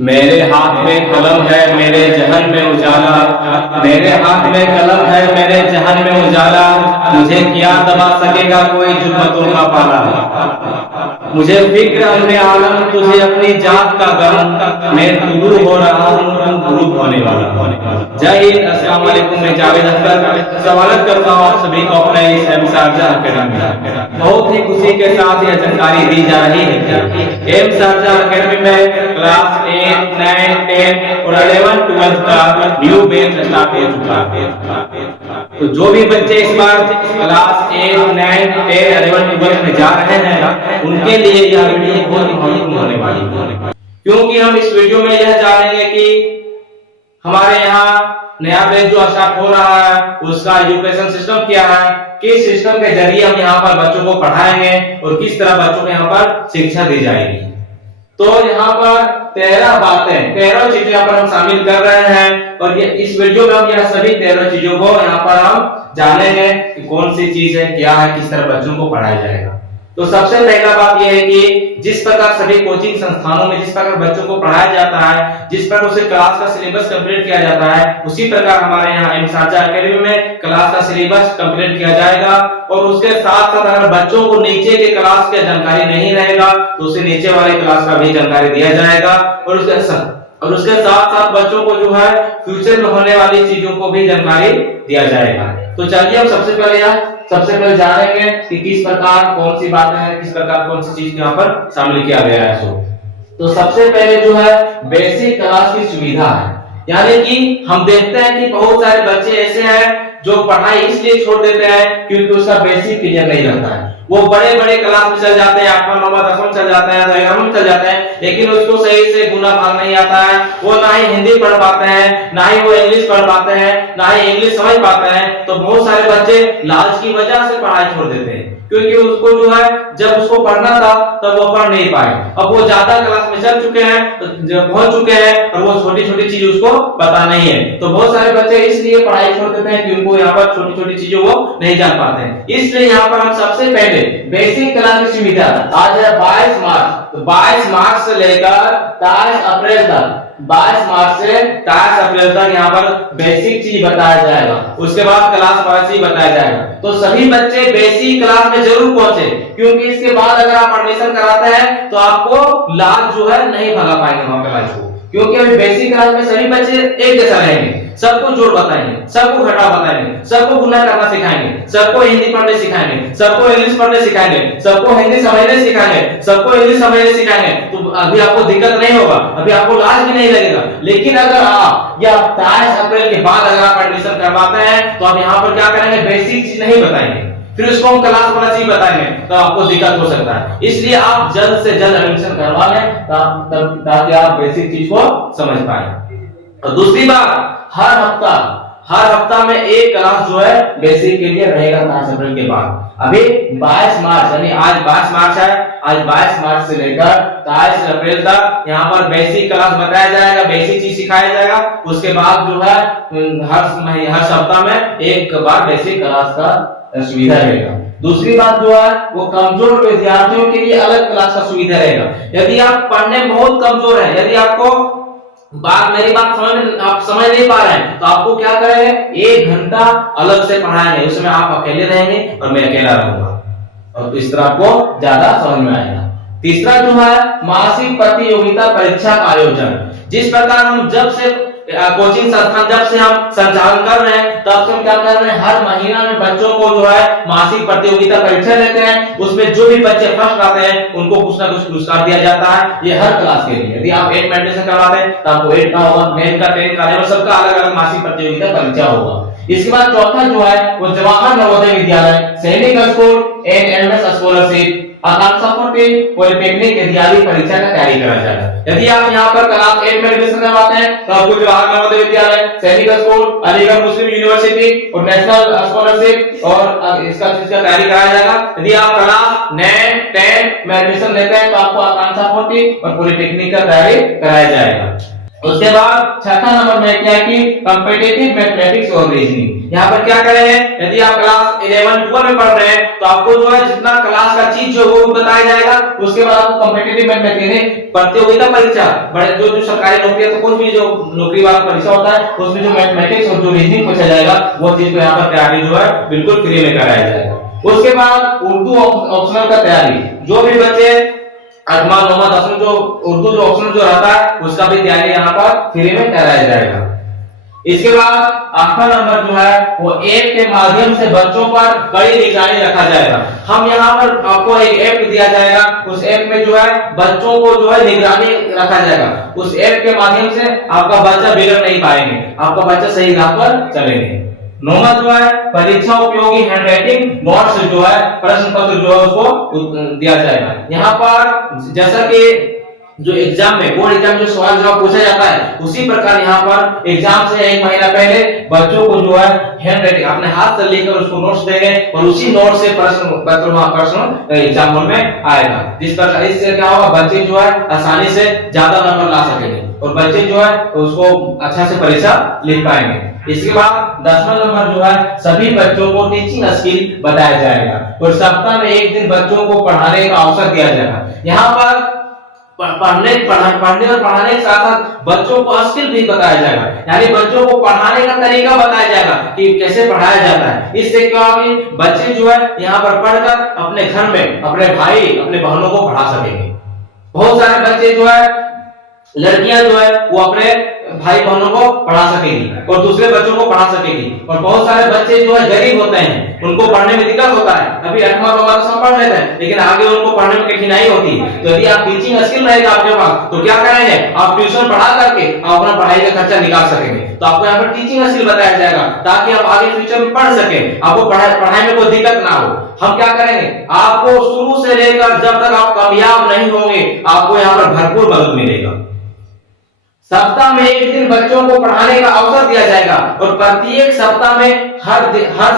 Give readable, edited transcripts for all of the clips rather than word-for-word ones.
मेरे हाथ में कलम है मेरे जहन में उजाला, मेरे हाथ में कलम है मेरे जहन में उजाला, मुझे क्या दबा सकेगा कोई जुल्मतों का पाला। मुझे फिक्र अपने आलम तुझे अपनी जात का गम, मैं तुलू हो रहा हूँ तुम गुरूब होने वाला। जय हिंद, अस्सलाम वालेकुम। मैं जावेद अख्तर स्वागत करता हूँ आप सभी को अपने इस एम शारजा अकेडमी में। बहुत ही खुशी के साथ यह जानकारी दी जा रही है। एम शारजा अकेडमी में क्लास 8, 9, 10 और 11, 12 का न्यू बैच स्टार्ट हो चुका है। तो जो भी बच्चे इस बार क्लास 8, 9, 10, 11, 12 में जा रहे हैं उनके लिए यह वीडियो बहुत ही महत्वपूर्ण होने वाली है, क्योंकि हम इस वीडियो में यह जानेंगे कि हमारे यहाँ नया बैच जो स्टार्ट हो रहा है उसका एजुकेशन सिस्टम क्या है, किस सिस्टम के जरिए हम यहाँ पर बच्चों को पढ़ाएंगे और किस तरह बच्चों को यहाँ पर शिक्षा दी जाएगी। तो यहाँ पर 13 चीजें यहाँ पर हम शामिल कर रहे हैं और ये इस वीडियो में हम यह सभी 13 चीजों को यहाँ पर हम जानेंगे कि कौन सी चीज है, क्या है, किस तरह बच्चों को पढ़ाया जाएगा। तो सबसे पहला बात यह है कि जिस प्रकार सभी कोचिंग संस्थानों में जिस प्रकार बच्चों को पढ़ाया जाता है, जिस प्रकार उसे क्लास का सिलेबस कंप्लीट किया जाता है, उसी प्रकार हमारे यहाँ एम शारजा अकेडमी में क्लास का सिलेबस कंप्लीट किया जाएगा। और उसके साथ साथ अगर बच्चों को नीचे के क्लास की जानकारी नहीं रहेगा तो उसे नीचे वाले क्लास का भी जानकारी दिया जाएगा। और उसके साथ साथ बच्चों को जो है फ्यूचर में होने वाली चीजों को भी जानकारी दिया जाएगा। तो चलिए हम सबसे पहले जानेंगे कि किस प्रकार कौन सी बातें हैं, किस प्रकार कौन सी चीज यहाँ पर शामिल किया गया है। तो सबसे पहले जो है बेसिक क्लास की सुविधा है, यानी कि हम देखते हैं कि बहुत सारे बच्चे ऐसे हैं जो पढ़ाई इसलिए छोड़ देते हैं क्योंकि उसका बेसिक क्लियर नहीं रहता है। वो बड़े बड़े क्लास में चल जाते हैं, 8वां 9वां 10वां चल जाते हैं, 11वां में चल जाते हैं, लेकिन उसको सही से गुना भाग नहीं आता है। वो ना ही हिंदी पढ़ पाते हैं, ना ही वो इंग्लिश पढ़ पाते हैं, ना ही इंग्लिश समझ पाते हैं। तो बहुत सारे बच्चे लालच की वजह से पढ़ाई छोड़ देते हैं, क्योंकि उसको जो है जब उसको पढ़ना था तब वो पढ़ नहीं पाए। अब वो ज्यादा क्लास में चल चुके हैं, पहुंच चुके हैं और वो छोटी छोटी चीज उसको पता नहीं है। तो बहुत सारे बच्चे इसलिए पढ़ाई छोड़ देते हैं कि उनको यहाँ पर छोटी छोटी चीजें वो नहीं जान पाते हैं। इसलिए यहाँ पर हम सबसे पहले बेसिक क्लास की सुविधा आज है 22 मार्च। तो 22 मार्च से लेकर 23 अप्रैल तक 22 मार्च से 23 अप्रैल तक यहाँ पर बेसिक चीज बताया जाएगा। उसके बाद क्लास वाइज चीज बताया जाएगा। तो सभी बच्चे बेसिक क्लास में जरूर पहुंचे, क्योंकि इसके बाद अगर आप एडमिशन कराते हैं तो आपको लाभ जो है नहीं भगा पाएंगे वहां पे लाइफ को, क्योंकि अभी बेसिक क्लास में सभी बच्चे एक जैसा रहेंगे। सबको जोड़ बताएंगे, सबको घटाव बताएंगे, सबको गुना करना सिखाएंगे, सबको हिंदी पढ़ने सिखाएंगे, सबको इंग्लिश पढ़ने सिखाएंगे, सबको हिंदी समझने सिखाएंगे, सबको इंग्लिश समझने सिखाएंगे। तो अभी आपको दिक्कत नहीं होगा, अभी आपको लाज भी नहीं लगेगा। लेकिन अगर आप या 23 अप्रैल के बाद अगर आप एडमिशन करवाते हैं तो आप यहाँ पर क्या करेंगे, बेसिक चीज नहीं बताएंगे, फिर उसको हम क्लास वाला चीज बताएंगे तो आपको दिक्कत हो सकता है। इसलिए आप जल्द से जल्द एडमिशन करवा लें ताकि आप बेसिक चीज को समझ पाए। और दूसरी बात, हर हफ्ता में एक क्लास जो है बेसिक के लिए रहेगा 23 अप्रैल के बाद। अभी 22 मार्च यानी आज 22 मार्च है, आज 22 मार्च से लेकर 23 अप्रैल तक यहाँ पर बेसिक क्लास बताया जाएगा, बेसिक चीज सिखाया जाएगा। उसके बाद जो है हर सप्ताह में एक बार बेसिक क्लास का सुविधा रहेगा। दूसरी बात जो है वो कमजोर विद्यार्थियों के लिए अलग क्लास का सुविधा रहेगा। यदि आप पढ़ने में बहुत कमजोर हैं, यदि आपको मेरी बात आप समझ नहीं पा रहे हैं तो आपको क्या करेंगे, 1 घंटा अलग से पढ़ाएंगे, उसमें आप अकेले रहेंगे और मैं अकेला रहूंगा, और इस तरह आपको ज्यादा समझ में आएगा। तीसरा जो है मासिक प्रतियोगिता परीक्षा का आयोजन। जिस प्रकार हम जब से कोचिंग संस्थान जब से हम संचालन कर रहे हैं तब से हम क्या कर रहे हैं, हर महीना में बच्चों को जो है मासिक प्रतियोगिता परीक्षा लेते हैं। उसमें जो भी बच्चे फर्स्ट आते हैं उनको कुछ ना कुछ पुरस्कार दिया जाता है। ये हर क्लास के लिए, यदि आप 8 में एडमिशन करवाते हैं तो आपको 8 का होगा, 9 का, 10 का, लेवल सबका अलग अलग मासिक प्रतियोगिता परीक्षा होगा। इसके बाद चौथा जो है वो जवाहर नवोदय विद्यालय, सैनिक school and MS scholarship, Akanksha polytechnic इत्यादि परीक्षा का तैयारी करा जाएगा। यदि आप यहाँ पर क्लास 8 में एडमिशन करवाते हैं तो आपको जवाहर नवोदय विद्यालय, सैनिक स्कूल, अलीगढ़ मुस्लिम यूनिवर्सिटी और नेशनल स्कॉलरशिप और इसका चीज का तैयारी कराया जाएगा। यदि आप क्लास 9, 10 में एडमिशन लेते हैं तो आपको आकांक्षा और पॉलिटेक्निक का तैयारी कराया जाएगा। उसके बाद छठा नंबर में क्या है कि कॉम्पिटिटिव मैथमेटिक्स और रीजनिंग। यहाँ पर क्या करेंगे, यदि आप क्लास 11 12 में पढ़ रहे हैं तो आपको जो है जितना क्लास का चीज जो वो भी बताया जाएगा। उसके बाद आपको कॉम्पिटिटिव मैथमेटिक्स प्रतियोगिता परीक्षा, बड़े जो सरकारी नौकरी है तो कुछ भी जो नौकरी वाला परीक्षा होता है उसमें जो मैथमेटिक्स और जो रीजनिंग पूछा जाएगा वो चीज को यहाँ पर तैयारी जो है बिल्कुल फ्री में कराया जाएगा। उसके बाद उर्दू ऑप्शनल का तैयारी, जो भी बच्चे 8वां 9वां 10वां जो उर्दू जो ऑप्शनल जो रहता है उसका भी तैयारी यहाँ पर फ्री में कराया जाएगा। इसके बाद 8वां नंबर जो है वो ऐप के माध्यम से बच्चों पर कड़ी निगरानी रखा जाएगा। हम यहाँ पर आपको एक ऐप दिया जाएगा, उस ऐप में जो है बच्चों को जो है निगरानी रखा जाएगा। उस ऐप के माध्यम से आपका बच्चा बिगड़ नहीं पाएंगे, आपका बच्चा सही राह पर चलेंगे। 9वां जो है परीक्षा उपयोगी हैंडराइटिंग नोट्स जो है प्रश्न पत्र जो है उसको दिया जाएगा। यहाँ पर जैसा कि जो एग्जाम में बोर्ड एग्जाम जो सवाल जवाब पूछा जाता है उसी प्रकार यहाँ पर एग्जाम से 1 महीना पहले बच्चों को जो है हैंड राइटिंग अपने हाथ से लेकर उसको नोट्स देंगे और उसी नोट से प्रश्न पत्र वहां प्रश्न एग्जाम हॉल में आएगा। जिस प्रकार इससे क्या होगा, बच्चे जो है आसानी से ज्यादा नंबर ला सकेंगे और बच्चे जो है उसको अच्छा से परीक्षा लिख पाएंगे। इसके बाद 10वां नंबर जो है सभी बच्चों को टीचिंग स्किल बताया जाएगा और सप्ताह में 1 दिन बच्चों को पढ़ाने का अवसर दिया जाएगा। यहाँ पर पढ़ने और पढ़ाने के साथ साथ बच्चों को स्किल भी बताया जाएगा, यानी बच्चों को पढ़ाने का तरीका बताया जाएगा कि कैसे पढ़ाया जाता है। इससे क्या होगी, बच्चे जो है यहाँ पर पढ़कर अपने घर में अपने भाई अपने बहनों को पढ़ा सकेंगे। बहुत सारे बच्चे जो है लड़कियां जो है वो अपने भाई बहनों को पढ़ा सकेगी और दूसरे बच्चों को पढ़ा सकेगी। और बहुत सारे बच्चे जो है गरीब होते हैं, उनको पढ़ने में दिक्कत होता है, अभी 8वां 9वां 10वां पढ़ लेते हैं लेकिन आगे उनको पढ़ने में कठिनाई होती है। तो यदि आप टीचिंग स्किल रहेगा आपके पास तो क्या करेंगे, आप ट्यूशन पढ़ा करके आप अपना पढ़ाई का खर्चा निकाल सकेंगे। तो आपको यहाँ पर टीचिंग स्किल बताया जाएगा ताकि आप आगे फ्यूचर में पढ़ सके, आपको पढ़ाई में कोई दिक्कत ना हो। हम क्या करेंगे, आपको शुरू से लेकर जब तक आप कामयाब नहीं होंगे आपको यहाँ पर भरपूर मदद मिलेगा। सप्ताह में 1 दिन बच्चों को पढ़ाने का अवसर दिया जाएगा और प्रत्येक सप्ताह में हर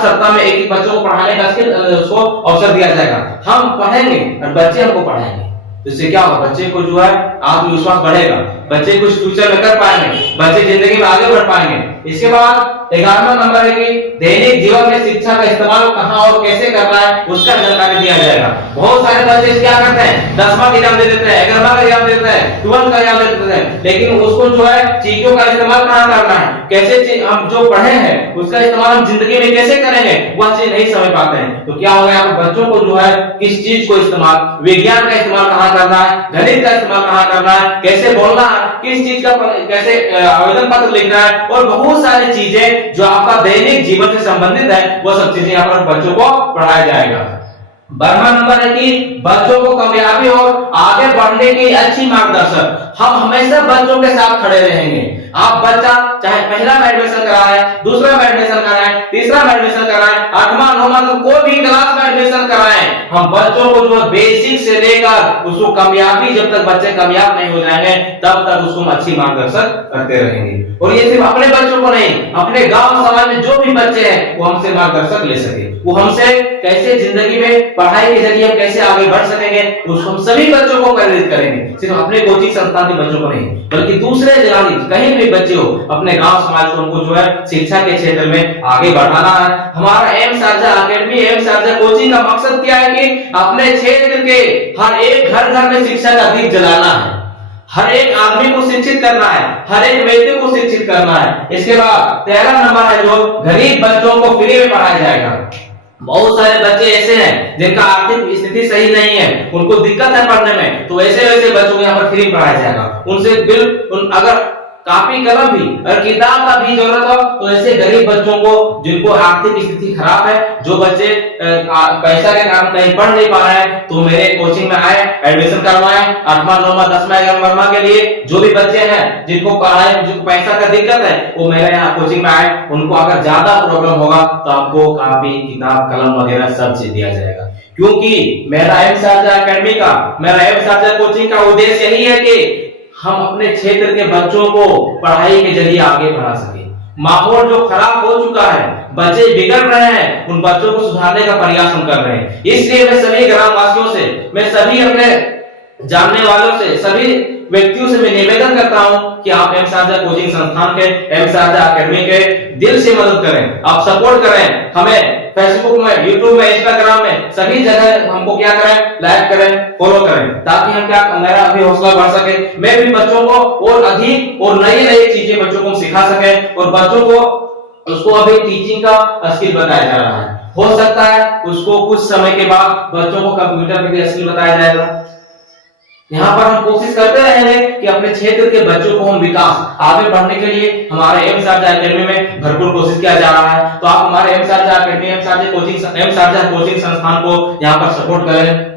सप्ताह में एक बच्चों को पढ़ाने का उसको अवसर दिया जाएगा। हम पढ़ेंगे और बच्चे हमको पढ़ाएंगे, तो इससे क्या होगा, बच्चे को जो है आत्मविश्वास बढ़ेगा, बच्चे कुछ फ्यूचर में कर पाएंगे, बच्चे जिंदगी में आगे बढ़ पाएंगे। इसके बाद 11वां नंबर है कि दैनिक जीवन में शिक्षा का इस्तेमाल कहां और कैसे करना है उसका जानकारी दिया जाएगा। बहुत सारे बच्चे क्या करते हैं, 10वां का एग्जाम दे देते हैं, 11वां का एग्जाम देते हैं, 12वां का एग्जाम दे देते हैं, लेकिन उसको जो है चीजों का इस्तेमाल कहां करना है, कैसे हम जो पढ़े हैं उसका इस्तेमाल हम जिंदगी में कैसे करेंगे वह चीज नहीं समझ पाते हैं। तो क्या होगा, यहाँ पर बच्चों को जो है किस चीज को इस्तेमाल, विज्ञान का इस्तेमाल कहां करना है, गणित का इस्तेमाल कहां करना है, कैसे बोलना है, किस चीज का कैसे आवेदन पत्र लिखना है और बहुत सारी चीजें जो आपका दैनिक जीवन से संबंधित है वो सब चीजें यहाँ पर बच्चों को पढ़ाया जाएगा। 12वां नंबर है कि बच्चों को कामयाबी और आगे बढ़ने की अच्छी मार्गदर्शन, हम हमेशा बच्चों के साथ खड़े रहेंगे। आप बच्चा चाहे पहला में एडमिशन कराए, दूसरा में एडमिशन कराए, तीसरा में एडमिशन कराए, 8वां 9वां कोई भी क्लास में एडमिशन कराए, हम बच्चों को जो बेसिक से लेकर उसको कामयाबी, जब तक बच्चे कामयाब नहीं हो जाएंगे तब तक उसको अच्छी मार्गदर्शन करते रहेंगे। और ये सिर्फ अपने बच्चों को नहीं, अपने गांव समाज में जो भी बच्चे हैं वो हमसे मार्गदर्शन ले सके, वो हमसे कैसे जिंदगी में पढ़ाई के जरिए कैसे आगे बढ़ सकेंगे उसको हम सभी बच्चों को प्रेरित करेंगे। सिर्फ अपने कोचिंग संस्थान के बच्चों को नहीं बल्कि दूसरे जगह कहीं भी बच्चे हो, अपने गांव समाज को उनको जो है शिक्षा के क्षेत्र में आगे बढ़ाना है। हमारा M Sharjah academy, M Sharjah coaching का मकसद क्या है कि अपने क्षेत्र के हर एक घर घर में शिक्षा का दीप जलाना है, हर एक आदमी को शिक्षित करना है, हर एक व्यक्ति को शिक्षित करना है। इसके बाद 13 नंबर है जो गरीब बच्चों को फ्री में पढ़ाया जाएगा। बहुत सारे बच्चे ऐसे हैं जिनका आर्थिक स्थिति सही नहीं है, उनको दिक्कत है पढ़ने में, तो वैसे बच्चों को यहाँ पर फ्री पढ़ाया जाएगा। उनसे अगर कॉपी कलम भी और किताब का भी जरूरत हो तो ऐसे गरीब बच्चों को जिनको आर्थिक स्थिति खराब है, जो बच्चे पैसा के कारण कहीं पढ़ नहीं पा रहे हैं, तो मेरे कोचिंग में आए, एडमिशन करवाएं। 8वां 9वां 10वां 11वां के लिए जो भी बच्चे हैं जिनको पढ़ाई, जिनको पैसा का दिक्कत है, वो मेरे यहाँ कोचिंग में आए। उनको अगर ज्यादा प्रॉब्लम होगा तो आपको कॉपी किताब कलम वगैरह सब चीज दिया जाएगा, क्योंकि मेरा एम शारजा एकेडमी का, मेरा एम शारजा कोचिंग का उद्देश्य यही है कि हम अपने क्षेत्र के बच्चों को पढ़ाई के जरिए आगे बढ़ा सके। माहौल जो खराब हो चुका है, बच्चे बिगड़ रहे हैं, उन बच्चों को सुधारने का प्रयास हम कर रहे हैं। इसलिए मैं सभी ग्रामवासियों से, मैं सभी अपने जानने वालों से, सभी व्यक्तियों से मैं निवेदन करता हूं कि आप एम शारजा कोचिंग संस्थान के, एम शारजा एकेडमी के दिल से मदद करें, आप सपोर्ट करें हमें। फेसबुक में, यूट्यूब में, इंस्टाग्राम में, सभी जगह हमको क्या करें, लाइक करें, फॉलो करें, ताकि हम क्या, मेरा भी हौसला बढ़ सके, मैं भी बच्चों को और अधिक और नई नई चीजें बच्चों को सिखा सके, और बच्चों को उसको अभी टीचिंग का स्किल बताया जा रहा है, हो सकता है उसको कुछ समय के बाद बच्चों को कंप्यूटर के स्किल बताया जाएगा। यहाँ पर हम कोशिश करते रहेंगे कि अपने क्षेत्र के बच्चों को हम विकास आगे बढ़ने के लिए हमारे एम शारजा एकेडमी में भरपूर कोशिश किया जा रहा है। तो आप हमारे M Sharjah academy, M Sharjah coaching संस्थान को यहाँ पर सपोर्ट करें।